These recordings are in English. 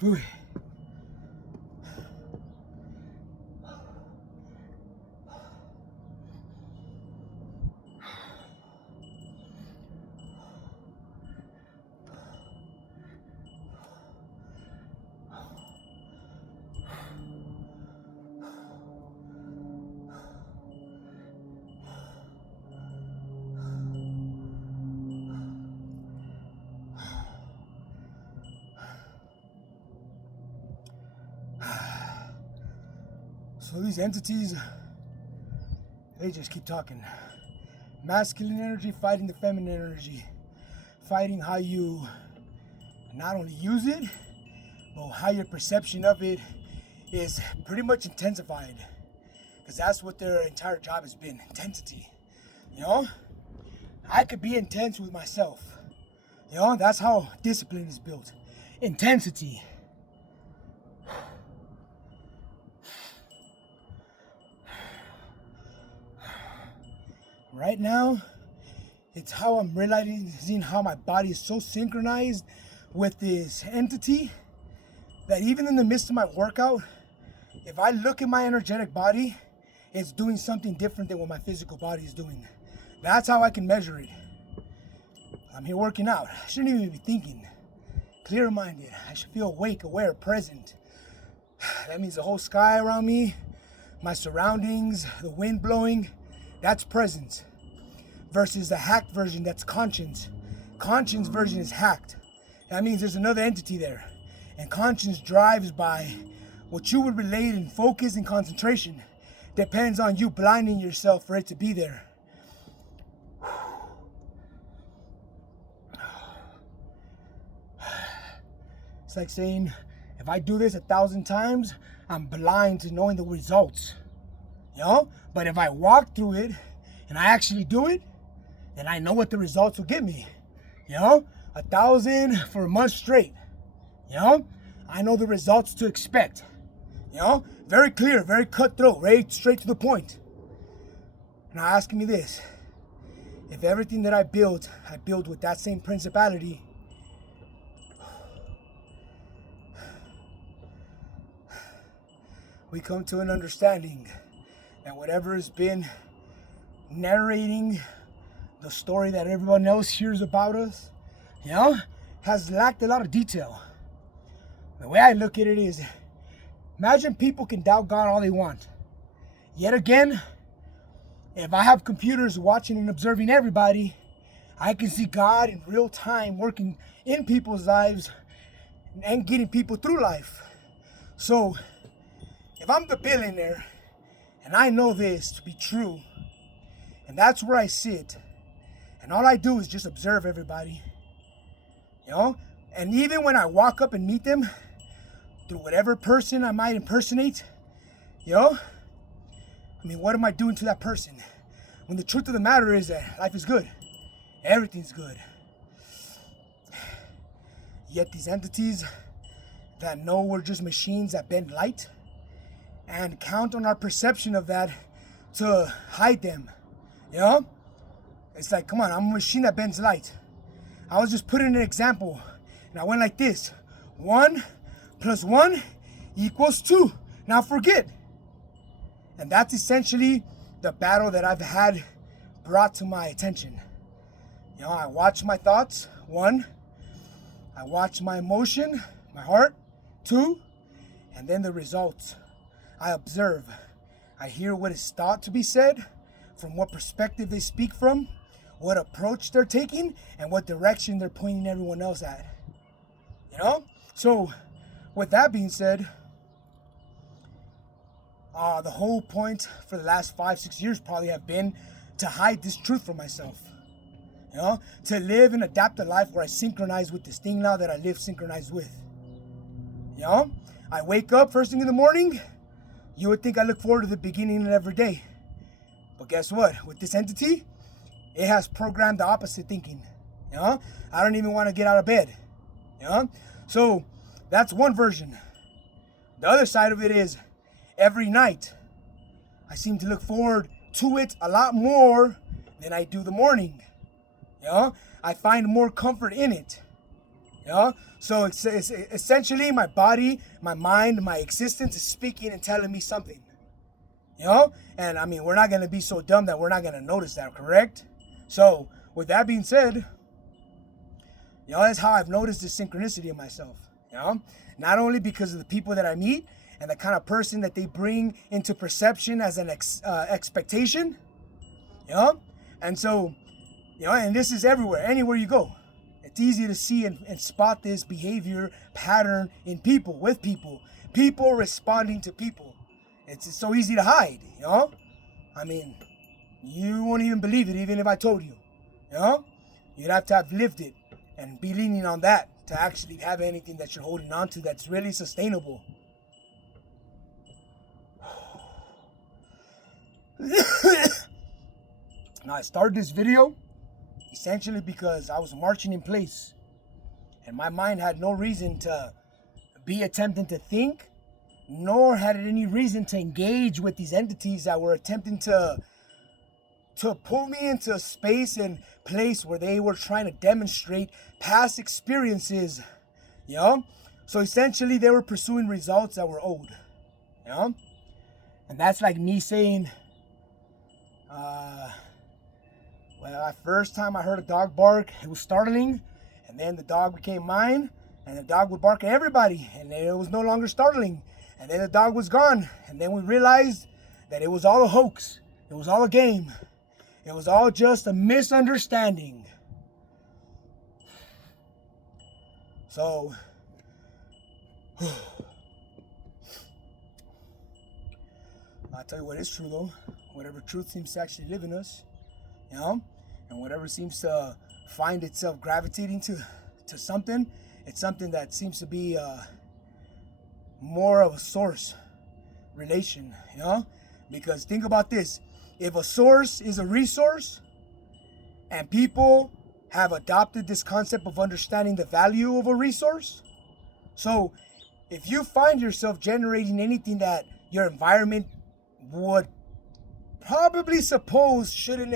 Whew. So these entities, they just keep talking. Masculine energy fighting the feminine energy. Fighting how you not only use it, but how your perception of it is pretty much intensified. Because that's what their entire job has been, intensity. You know? I could be intense with myself. You know, that's how discipline is built. Intensity. Right now, it's how I'm realizing how my body is so synchronized with this entity that even in the midst of my workout, if I look at my energetic body, it's doing something different than what my physical body is doing. That's how I can measure it. I'm here working out. I shouldn't even be thinking. Clear-minded. I should feel awake, aware, present. That means the whole sky around me, my surroundings, the wind blowing, that's presence. Versus the hacked version, that's conscience. Conscience version is hacked. That means there's another entity there. And conscience drives by what you would relate in focus and concentration. Depends on you blinding yourself for it to be there. It's like saying, if I do this 1,000 times, I'm blind to knowing the results. You know? But if I walk through it and I actually do it, then I know what the results will give me. You know? 1,000 for a month straight. You know? I know the results to expect. You know? Very clear, very cutthroat, right straight to the point. Now asking me this. If everything that I build with that same principality, we come to an understanding that whatever has been narrating the story that everyone else hears about us, you know, has lacked a lot of detail. The way I look at it is, imagine people can doubt God all they want. Yet again, if I have computers watching and observing everybody, I can see God in real time working in people's lives and getting people through life. So, if I'm the billionaire and I know this to be true, and that's where I sit, and all I do is just observe everybody, you know? And even when I walk up and meet them, through whatever person I might impersonate, you know? I mean, what am I doing to that person? When the truth of the matter is that life is good. Everything's good. Yet these entities that know we're just machines that bend light and count on our perception of that to hide them, you know? It's like, come on, I'm a machine that bends light. I was just putting an example, and I went like this. 1 + 1 = 2. Now forget. And that's essentially the battle that I've had brought to my attention. You know, I watch my thoughts, 1. I watch my emotion, my heart, 2. And then the results. I observe. I hear what is thought to be said, from what perspective they speak from, what approach they're taking, and what direction they're pointing everyone else at. You know? So, with that being said, the whole point for the last 5-6 years probably have been to hide this truth from myself. You know? To live and adapt a life where I synchronize with this thing now that I live synchronized with. You know? I wake up first thing in the morning, you would think I look forward to the beginning of every day. But guess what? With this entity, it has programmed the opposite thinking. You know? I don't even want to get out of bed. You know? So, that's one version. The other side of it is, every night, I seem to look forward to it a lot more than I do the morning. You know? I find more comfort in it. You know? So it's essentially my body, my mind, my existence is speaking and telling me something. You know? And I mean, we're not going to be so dumb that we're not going to notice that, correct? So with that being said, you know, that's how I've noticed this synchronicity in myself. You know? Not only because of the people that I meet and the kind of person that they bring into perception as an expectation. You know? And so, you know, and this is everywhere, anywhere you go. It's easy to see and spot this behavior pattern in people, with people responding to people. It's so easy to hide, you know? I mean, you won't even believe it even if I told you, you know? You'd have to have lived it and be leaning on that to actually have anything that you're holding on to that's really sustainable. Now, I started this video essentially because I was marching in place and my mind had no reason to be attempting to think, nor had it any reason to engage with these entities that were attempting to pull me into a space and place where they were trying to demonstrate past experiences, you know? So essentially they were pursuing results that were old, you know? And that's like me saying, well, at first time I heard a dog bark, it was startling, and then the dog became mine, and the dog would bark at everybody, and then it was no longer startling, and then the dog was gone, and then we realized that it was all a hoax, it was all a game, it was all just a misunderstanding. So, I'll tell you what is true though, whatever truth seems to actually live in us, you know, and whatever seems to find itself gravitating to something, it's something that seems to be more of a source relation, you know, because think about this, if a source is a resource and people have adopted this concept of understanding the value of a resource, so if you find yourself generating anything that your environment would probably suppose shouldn't,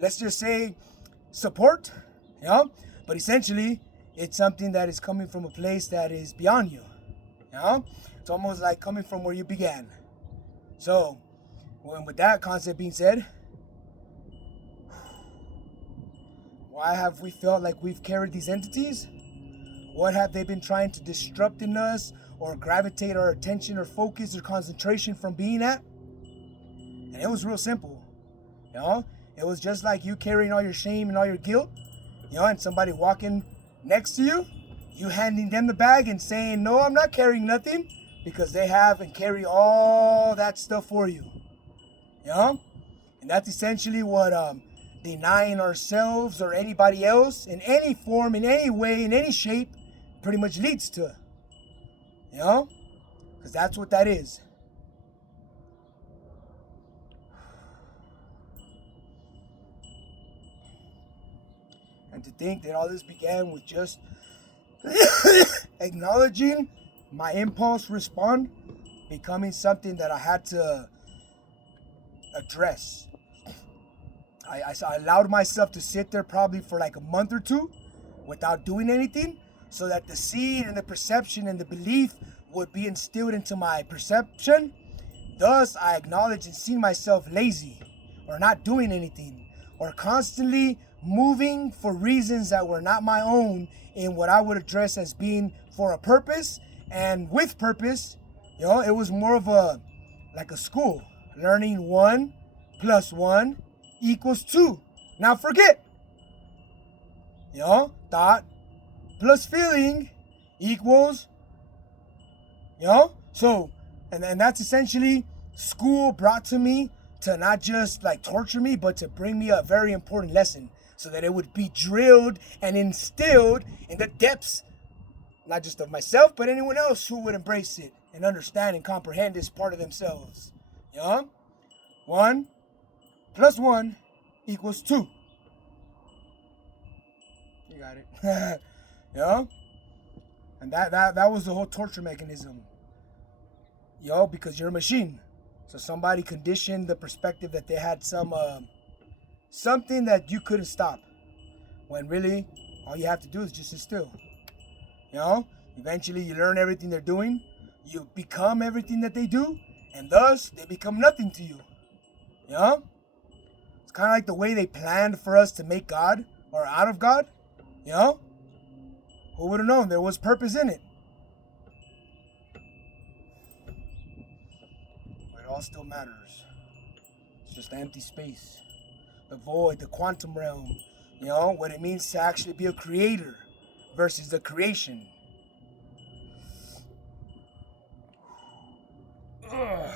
let's just say, support, you know, but essentially it's something that is coming from a place that is beyond you, you know, it's almost like coming from where you began. So, with that concept being said, why have we felt like we've carried these entities? What have they been trying to disrupt in us or gravitate our attention or focus or concentration from being at? And it was real simple, you know? It was just like you carrying all your shame and all your guilt, you know, and somebody walking next to you, you handing them the bag and saying, no, I'm not carrying nothing, because they have and carry all that stuff for you, you know? And that's essentially what denying ourselves or anybody else in any form, in any way, in any shape, pretty much leads to, you know? Because that's what that is. And to think that all this began with just acknowledging my impulse respond becoming something that I had to address. I allowed myself to sit there probably for like a month or two without doing anything, so that the seed and the perception and the belief would be instilled into my perception. Thus, I acknowledged and seen myself lazy or not doing anything or constantly moving for reasons that were not my own in what I would address as being for a purpose and with purpose. You know, it was more of a, like a school, learning 1 + 1 = 2. Now forget, you know, thought plus feeling equals, you know, so, and that's essentially school brought to me to not just like torture me, but to bring me a very important lesson so that it would be drilled and instilled in the depths, not just of myself, but anyone else who would embrace it and understand and comprehend this part of themselves. You know? 1 + 1 = 2. You got it. You know? And that was the whole torture mechanism. Yo, because you're a machine. So somebody conditioned the perspective that they had some something that you couldn't stop. When really, all you have to do is just sit still. You know, eventually you learn everything they're doing. You become everything that they do, and thus they become nothing to you. You know? It's kind of like the way they planned for us to make God or out of God. You know? Who would have known there was purpose in it? But it all still matters. It's just empty space. The void, the quantum realm. You know, what it means to actually be a creator versus the creation. Ugh.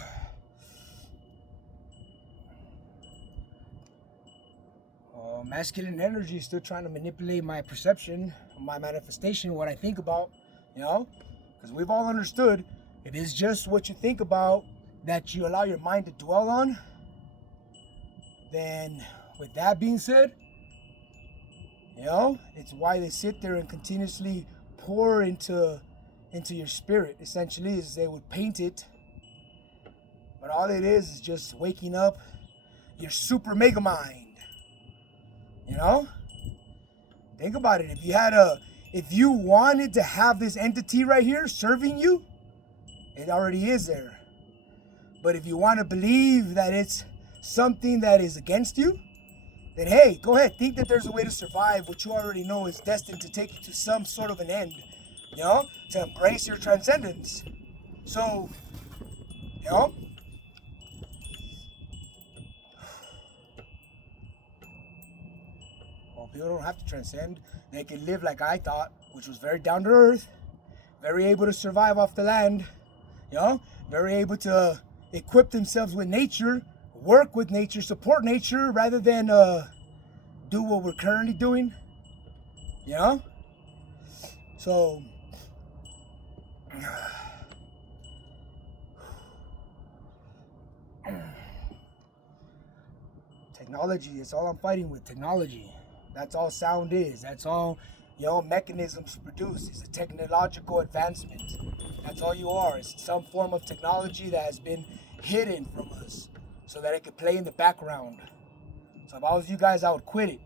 Masculine energy is still trying to manipulate my perception, my manifestation, what I think about, you know? Because we've all understood it is just what you think about that you allow your mind to dwell on. Then, with that being said, you know, it's why they sit there and continuously pour into your spirit. Essentially, is they would paint it, but all it is just waking up your super mega mind. You know, think about it. If you wanted to have this entity right here serving you, it already is there. But if you want to believe that it's something that is against you, then hey, go ahead. Think that there's a way to survive what you already know is destined to take you to some sort of an end, you know, to embrace your transcendence. So, you know, well, people don't have to transcend. They can live like I thought, which was very down to earth, very able to survive off the land, you know, very able to equip themselves with nature, work with nature, support nature, rather than do what we're currently doing, you know? So, technology is all I'm fighting with, technology. That's all sound is. That's all, you know, mechanisms produce. It's a technological advancement. That's all you are. It's some form of technology that has been hidden from us so that it could play in the background. So if I was you guys, I would quit it.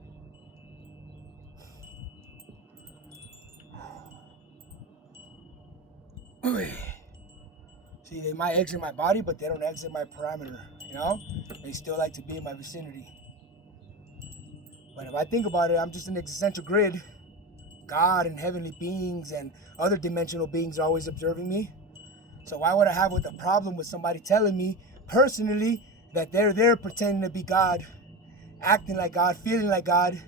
See, they might exit my body, but they don't exit my parameter, you know? They still like to be in my vicinity. But if I think about it, I'm just an existential grid. God and heavenly beings and other dimensional beings are always observing me. So why would I have a problem with somebody telling me personally that they're there pretending to be God, acting like God, feeling like God,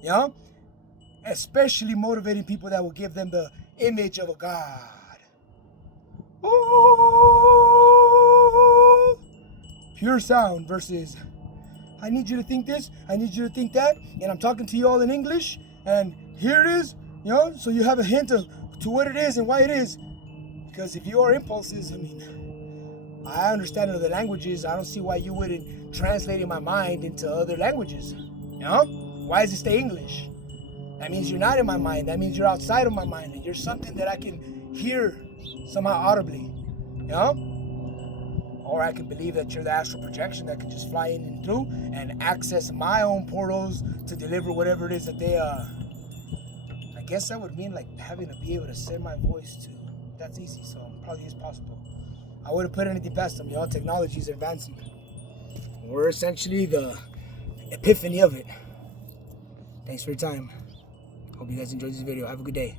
you know? Especially motivating people that will give them the image of a God. Ooh. Pure sound versus I need you to think this, I need you to think that, and I'm talking to you all in English, and here it is, you know, so you have a hint of to what it is and why it is. Because if your impulses, I mean, I understand other languages, I don't see why you wouldn't translate in my mind into other languages, you know? Why does it stay English? That means you're not in my mind, that means you're outside of my mind, and you're something that I can hear somehow audibly, you know? Or I can believe that you're the astral projection that can just fly in and through and access my own portals to deliver whatever it is that they, I guess that would mean like having to be able to send my voice to. That's easy, so it probably is possible. I wouldn't put anything past them, you know, technology is advancing. We're essentially the epiphany of it. Thanks for your time. Hope you guys enjoyed this video. Have a good day.